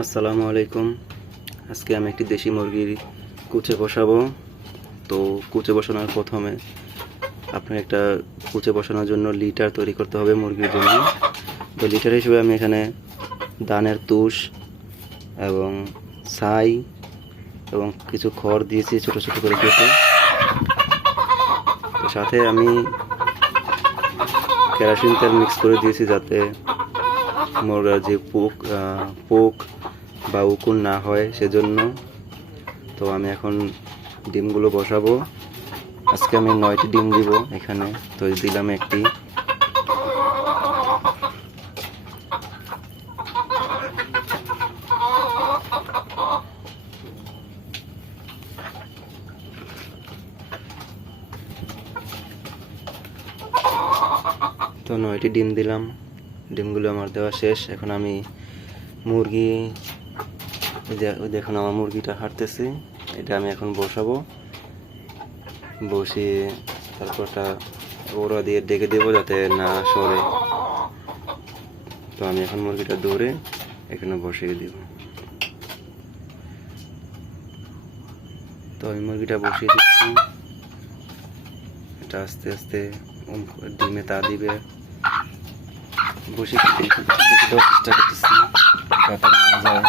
আসসালামু আলাইকুম। আজকে আমি একটি দেশি মুরগির কুচে বসাবো। তো কুচে বসানোর প্রথমে আপনার একটা কুচে বসানোর জন্য লিটার তৈরি করতে হবে মুরগির জন্য। তো লিটার হিসেবে আমি এখানে ধানের তুষ এবং ছাই এবং কিছু খড় দিয়েছি ছোট ছোট করে কেটে। তো সাথে আমি কেরোসিন তেল মিক্স করে দিয়েছি যাতে মুরগার যে পোক বা উকুন না হয় সেজন্য। তো আমি এখন ডিমগুলো বসাবো। আজকে আমি 9টি ডিম দিব এখানে। তো দিলাম একটি। তো 9টি ডিম দিলাম। ডিমগুলো আমার দেওয়া শেষ। এখন আমি মুরগি, দেখুন আমার মুরগিটা হাঁটতেছে, এটা আমি এখন বসাবো। বসিয়ে তারপরটা ওরা দিয়ে ডেকে দেবো যাতে না সরে। তো আমি এখন মুরগিটা ধরে এখানে বসিয়ে দিব। তো আমি মুরগিটা বসিয়ে দিচ্ছি। এটা আস্তে আস্তে ডিমে তা দিবে। বসে 10 চেষ্টা করতেছি যাতে না যায়।